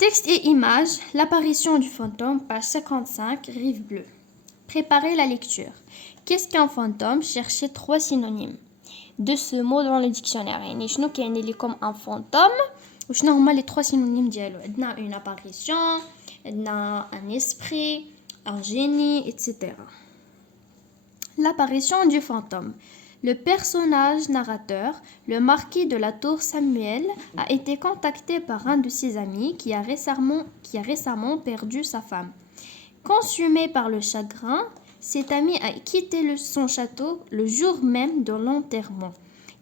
Texte et images, l'apparition du fantôme, page 55, rive bleue. Préparez la lecture. Qu'est-ce qu'un fantôme? Cherchez 3 synonymes de ce mot dans le dictionnaire. يعني شنو كاين اللي comme un fantôme وشنو هما les 3 synonymes ديالو. عندنا une apparition, عندنا un esprit, un génie, etc. L'apparition du fantôme. Le personnage narrateur, le marquis de la tour Samuel, a été contacté par un de ses amis qui a récemment perdu sa femme. Consumé par le chagrin, cet ami a quitté son château le jour même de l'enterrement.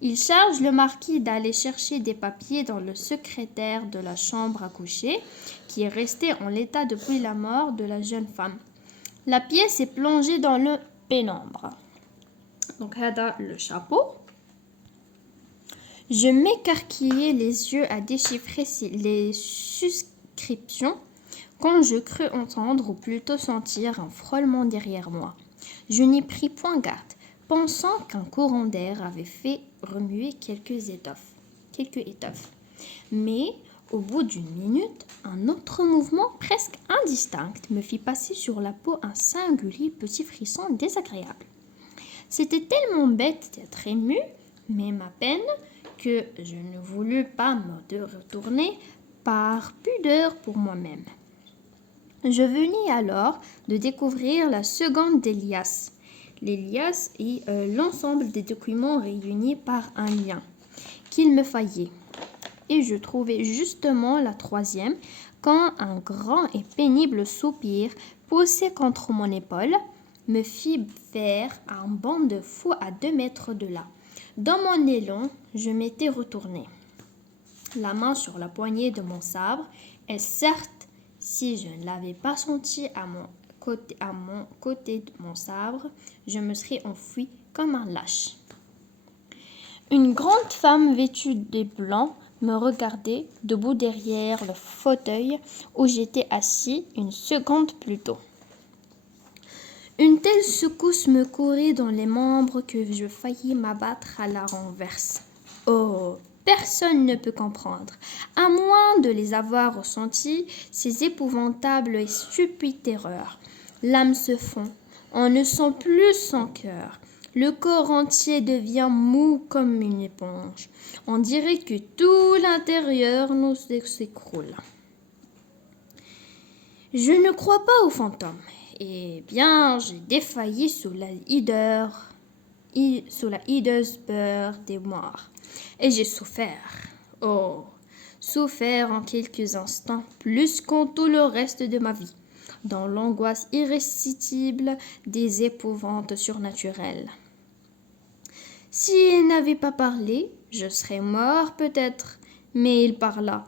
Il charge le marquis d'aller chercher des papiers dans le secrétaire de la chambre à coucher, qui est resté en l'état depuis la mort de la jeune femme. La pièce est plongée dans le pénombre. Donc, هذا le chapeau. Je m'écarquillais les yeux à déchiffrer les suscriptions quand je crus entendre ou plutôt sentir un frôlement derrière moi. Je n'y pris point garde, pensant qu'un courant d'air avait fait remuer quelques étoffes. Mais au bout d'une minute, un autre mouvement presque indistinct me fit passer sur la peau un singulier petit frisson désagréable. C'était tellement bête d'être émue, même à peine, que je ne voulus pas me retourner par pudeur pour moi-même. Je venais alors de découvrir la seconde d'Elias. L'Elias est l'ensemble des documents réunis par un lien qu'il me faillait. Et je trouvais justement la troisième quand un grand et pénible soupir poussé contre mon épaule me fit faire un bond de fou à 2 mètres de là. Dans mon élan, je m'étais retournée, la main sur la poignée de mon sabre, et certes, si je ne l'avais pas senti à mon côté de mon sabre, je me serais enfuie comme un lâche. Une grande femme vêtue de blanc me regardait debout derrière le fauteuil où j'étais assis une seconde plus tôt. Une telle secousse me courait dans les membres que je faillis m'abattre à la renverse. Oh, personne ne peut comprendre, à moins de les avoir ressentis, ces épouvantables et stupides terreurs. L'âme se fond, on ne sent plus son cœur. Le corps entier devient mou comme une éponge. On dirait que tout l'intérieur nous s'écroule. Je ne crois pas aux fantômes. Eh bien, j'ai défailli sous la hideuse peur des morts. Et j'ai souffert. Oh, souffert en quelques instants, plus qu'en tout le reste de ma vie, dans l'angoisse irrésistible des épouvantes surnaturelles. S'il n'avait pas parlé, je serais mort peut-être. Mais il parla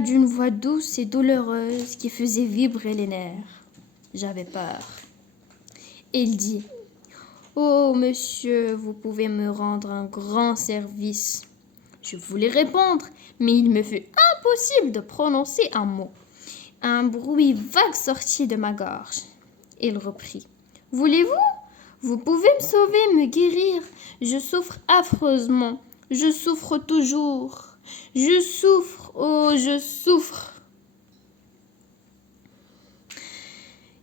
d'une voix douce et douloureuse qui faisait vibrer les nerfs. J'avais peur. Il dit « Oh, monsieur, vous pouvez me rendre un grand service. » Je voulais répondre, mais il me fut impossible de prononcer un mot. Un bruit vague sortit de ma gorge. Il reprit « Voulez-vous? Vous pouvez me sauver, me guérir. Je souffre affreusement. Je souffre toujours. Je souffre, oh, je souffre. »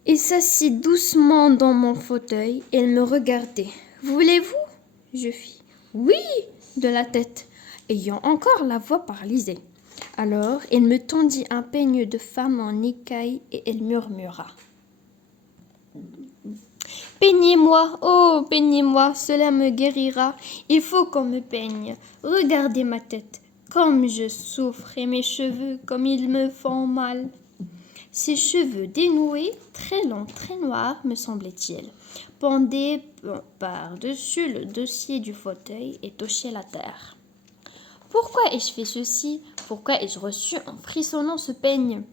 Il s'assit doucement dans mon fauteuil et me regardait. « Voulez-vous » je fis. « Oui » de la tête, ayant encore la voix paralysée. Alors, il me tendit un peigne de femme en écaille et elle murmura. « Peignez-moi, oh, peignez-moi, cela me guérira. Il faut qu'on me peigne. Regardez ma tête, comme je souffre, et mes cheveux, comme ils me font mal. » Ses cheveux dénoués, très longs, très noirs, me semblait-il, pendaient par-dessus le dossier du fauteuil et touchaient la terre. Pourquoi ai-je fait ceci? Pourquoi ai-je reçu en frissonnant ce peigne?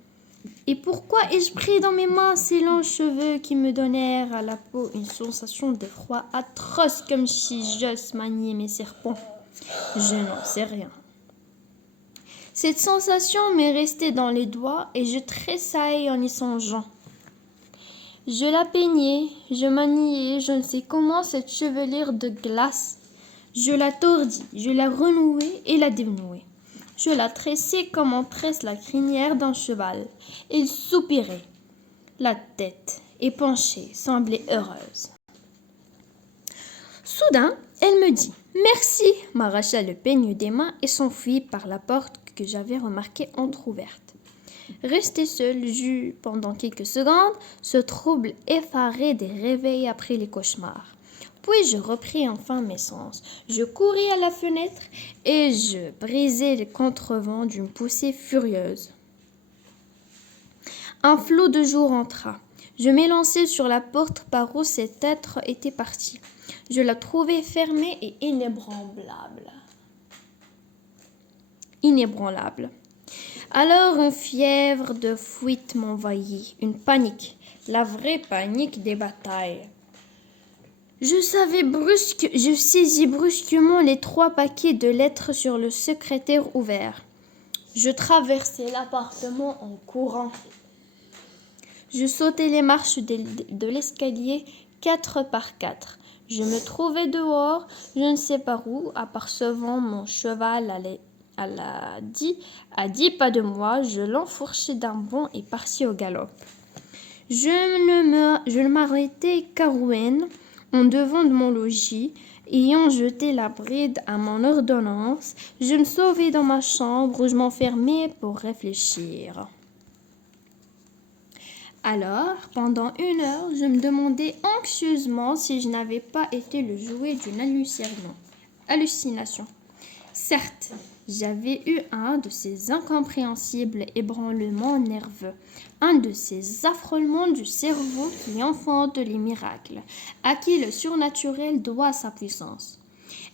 Et pourquoi ai-je pris dans mes mains ces longs cheveux qui me donnèrent à la peau une sensation de froid atroce comme si j'eusse manié mes serpents? Je n'en sais rien. Cette sensation m'est restée dans les doigts et je tressaille en y songeant. Je la peignais, je maniais, je ne sais comment cette chevelure de glace. Je la tordis, je la renouai et la dénouai. Je la tressai comme on tresse la crinière d'un cheval. Elle soupirait. La tête épanchée semblait heureuse. Soudain, elle me dit « Merci !» m'arracha le peigne des mains et s'enfuit par la porte que j'avais remarquée entr'ouverte. Restée seule, j'eus pendant quelques secondes ce trouble effaré des réveils après les cauchemars. Puis je repris enfin mes sens. Je courus à la fenêtre et je brisai le contrevent d'une poussée furieuse. Un flot de jour entra. Je m'élançai sur la porte par où cet être était parti. Je la trouvai fermée et inébranlable. Alors une fièvre de fuite m'envahit, une panique, la vraie panique des batailles. Je saisis brusquement les 3 paquets de lettres sur le secrétaire ouvert. Je traversai l'appartement en courant. Je sautai les marches de l'escalier 4 par 4. Je me trouvai dehors, je ne sais par où, apercevant mon cheval à 10 pas de moi, je l'enfourchai d'un bond et partis au galop. Je ne m'arrêtai qu'à Rouen, en devant de mon logis. Ayant jeté la bride à mon ordonnance, je me sauvai dans ma chambre où je m'enfermai pour réfléchir. Alors, pendant 1 heure, je me demandais anxieusement si je n'avais pas été le jouet d'une hallucination. Certes, j'avais eu un de ces incompréhensibles ébranlements nerveux, un de ces affolements du cerveau qui enfantent les miracles, à qui le surnaturel doit sa puissance.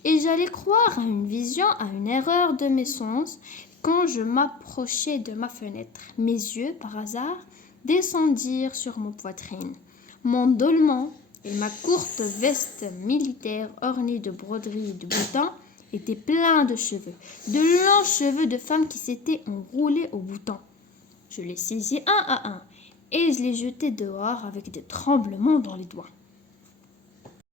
Et j'allais croire à une vision, à une erreur de mes sens, quand je m'approchai de ma fenêtre. Mes yeux, par hasard, descendirent sur ma poitrine. Mon dolman et ma courte veste militaire ornée de broderies et de boutons étaient pleins de cheveux, de longs cheveux de femme qui s'étaient enroulés aux boutons. Je les saisis un à un et je les jetai dehors avec des tremblements dans les doigts.